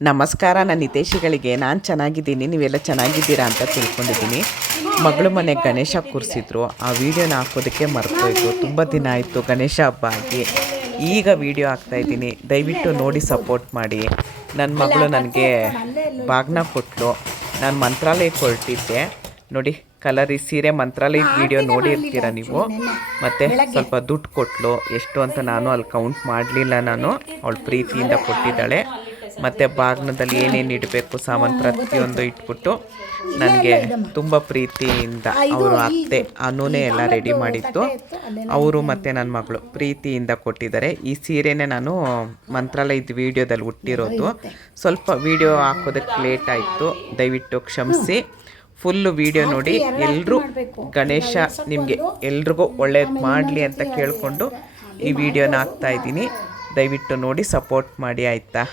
ನಮಸ್ಕಾರ. ನನ್ನ ಹಿತೈಷಿಗಳಿಗೆ ನಾನು ಚೆನ್ನಾಗಿದ್ದೀನಿ, ನೀವೆಲ್ಲ ಚೆನ್ನಾಗಿದ್ದೀರಾ ಅಂತ ತಿಳ್ಕೊಂಡಿದ್ದೀನಿ. ಮಗಳು ಮನೆ ಗಣೇಶ ಕೂರಿಸಿದ್ರು, ಆ ವಿಡಿಯೋನ ಹಾಕೋದಕ್ಕೆ ಮರ್ತೋಯ್ತು. ತುಂಬ ದಿನ ಆಯಿತು ಗಣೇಶ ಹಬ್ಬ ಆಗಿ. ಈಗ ವಿಡಿಯೋ ಹಾಕ್ತಾಯಿದ್ದೀನಿ, ದಯವಿಟ್ಟು ನೋಡಿ ಸಪೋರ್ಟ್ ಮಾಡಿ. ನನ್ನ ಮಗಳು ನನಗೆ ಬಾಗ್ನ ಕೊಟ್ಟಳು, ನಾನು ಮಂತ್ರಾಲಯಕ್ಕೆ ಹೊರಟಿದ್ದೆ. ನೋಡಿ ಕಲರ್ ಈ ಸೀರೆ ಮಂತ್ರಾಲಯದ ವಿಡಿಯೋ ನೋಡಿರ್ತೀರ ನೀವು. ಮತ್ತು ಸ್ವಲ್ಪ ದುಡ್ಡು ಕೊಟ್ಟಳು, ಎಷ್ಟು ಅಂತ ನಾನು ಅಲ್ಲಿ ಕೌಂಟ್ ಮಾಡಲಿಲ್ಲ. ನಾನು ಅವಳು ಪ್ರೀತಿಯಿಂದ ಕೊಟ್ಟಿದ್ದಾಳೆ. ಮತ್ತು ಬಾಗ್ನದಲ್ಲಿ ಏನೇನು ಇಡಬೇಕು ಸಾಮಾನು ಪ್ರತಿಯೊಂದು ಇಟ್ಬಿಟ್ಟು ನನಗೆ ತುಂಬ ಪ್ರೀತಿಯಿಂದ ಅವರು ಅತ್ತೆ ಅನ್ನೂನೇ ಎಲ್ಲ ರೆಡಿ ಮಾಡಿತ್ತು. ಅವರು ಮತ್ತು ನನ್ನ ಮಗಳು ಪ್ರೀತಿಯಿಂದ ಕೊಟ್ಟಿದ್ದಾರೆ. ಈ ಸೀರೆನೇ ನಾನು ಮಂತ್ರಾಲಯದ ವೀಡಿಯೋದಲ್ಲಿ ಹುಟ್ಟಿರೋದು. ಸ್ವಲ್ಪ ವೀಡಿಯೋ ಹಾಕೋದಕ್ಕೆ ಲೇಟ್ ಆಯಿತು, ದಯವಿಟ್ಟು ಕ್ಷಮಿಸಿ. ಫುಲ್ಲು ವೀಡಿಯೋ ನೋಡಿ. ಎಲ್ಲರೂ ಗಣೇಶ ನಿಮಗೆ ಎಲ್ರಿಗೂ ಒಳ್ಳೇದು ಮಾಡಲಿ ಅಂತ ಕೇಳಿಕೊಂಡು ಈ ವಿಡಿಯೋನ ಹಾಕ್ತಾಯಿದ್ದೀನಿ. ದಯವಿಟ್ಟು ನೋಡಿ ಸಪೋರ್ಟ್ ಮಾಡಿ, ಆಯಿತಾ?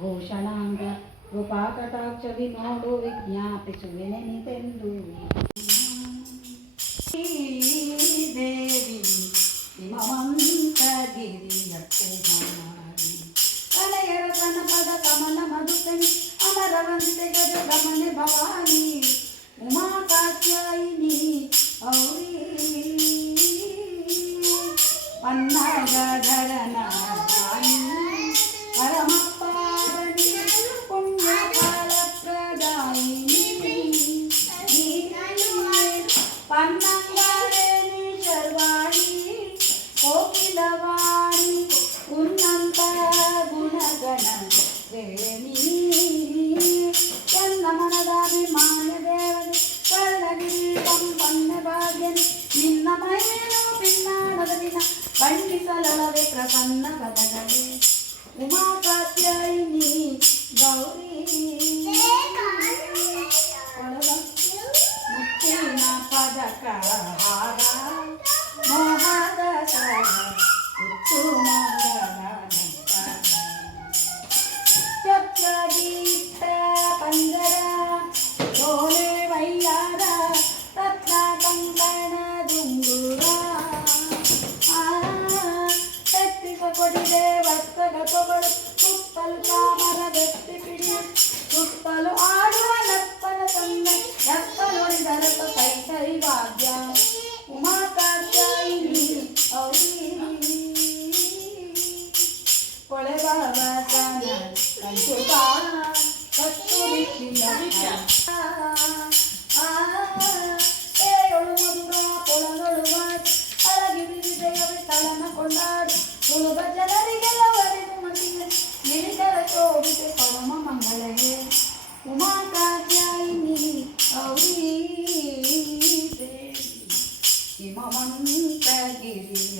ಭೂಷಣಾಂಗ ಕೃಪಾಕಟಾಕ್ಷ ವಿನೋಡು ವಿಜ್ಞಾಪಿಸುವೆನೆಂದು ದೇವಿ ಹಿಮವಂತಗಿರಿಯ ಕುಮಾರಿ ಕಲೆಯರ ಕನಪದ ಕಮಲ ಮಧುಕಣಿ ಅಮರವಂತೆ ಗಜ ಗಮನೆ ಭವಾನಿ ಉಮಾ ಕಾತ್ಯಾಯಿನಿ ಔರಿ ಪನ್ನಗಧರನ ರಾಣಿ ಪರಮಪಾರಣಿ ಪುಣ್ಯಫಲ ಪ್ರದಾಯಿನಿ ಪನ್ನಂಗರೇಣಿ ಶರ್ವಾಣಿ ಕೋಕಿಲವಾಣಿ ಉನ್ನತ ಗುಣಗಣ ಶ್ರೇಣಿ ಚನ್ನ ಮನದಾಭಿಮಾನ ದೇವತೆ ಕರ್ಣಗಿರಿ ಪಂಪನ್ಯ ಭಾಗ್ಯನಿ ನಿನ್ನ ಮೈಮೇನು ಪಿನ್ನಾಡದ ದಿನ ಖಂಡಿಸಲವೇ ಪ್ರಸನ್ನ ಪದಗಳೇ ಉಮಾ ಕಾತ್ಯಾಯಿನಿ ಗೌರಿ ಮುತ್ತಿನ ಪದಕ ಹಾರ ಮೋಹದ ಸರ ಉತ್ತಮ ಚಕ್ರದೀಪ್ತ ಪಂಜರ ಗೋಲೆ ವೈಯಾರ ರತ್ನ ಕಂಕಣ ದುಂಗುರ ಕೊಡಿದೆ ವಸ್ತಕ ತೊಗಳು ಸುತ್ತಲು ಕಾಮರ ಗಟ್ಟಿ ಪಿಡಿ ಸುತ್ತಲು ಆಡುವ ನಪ್ಪನ ತಂದೆ ಎತ್ತ ನೋಡಿದರೆ ಕೈ ಕೈ ಭಾಗ್ಯ ಉಮಾ ಕಾತ್ಯಾಯಿನಿ ಔರಿ ಕೊಳೆವ ವಸನ ಕಂಚುಕ ಕಸ್ತೂರಿ ಏಳು ಮಧುರ ಪೊಳಗಳು ಅಳಗಿರಿ ವಿಜಯವೇ ತಳನ ಕೊಂಡಾಡಿ ಸುಲಭ ಜನರಿಗೆಲ್ಲ ಒರೆದು ಮತಿಗೆ ನಿರಿತರ ಶೋಭಿತೆ ಪರಮ ಮಂಗಳಗೆ ಉಮಾ ಕಾತ್ಯಾಯಿನಿ ಔರಿ ದೇವಿ ಹಿಮವಂತಗಿರಿಯ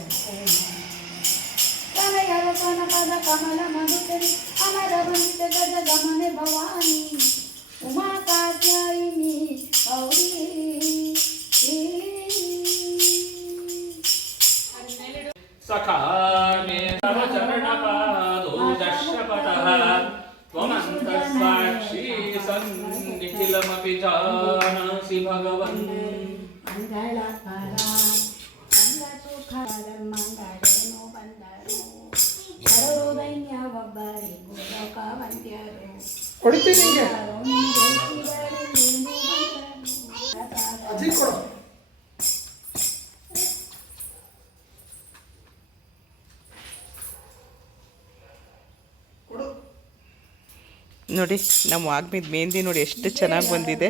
ಕನಯರ ಕನಪದ ಕಮಲ ಮಧುಕರಿ ಅಮರವಂತ ಗಜ ಗಮನೆ ಭವಾನಿ ಉಮಾ ಕಾತ್ಯಾಯಿನಿ ಔರಿ ಸಖಾಮೇ ತವ ಚರಣಪಾದೋ ದಶಪಥಃ ತ್ವಮಂತಸ್ಸಾಕ್ಷಿ ಸನ್ನಿಖಿಲಮಪಿ ಜಾನಾಸಿ ಭಗವನ್ ಮಂಗಳಕರ ಮಂಗ ಸುಖದ ಮಂಗಳೇನೋ ಬಂದರು ಬಡವರು ದೈನ್ಯ ಒಬ್ಬರಿಗೂ ಲೋಕವಂತ್ಯರು ನೋಡಿ ನಮ್ಮ ವಾಗ್ಮಿದ ಮೆಹಂದಿ ನೋಡಿ ಎಷ್ಟು ಚೆನ್ನಾಗಿ ಬಂದಿದೆ.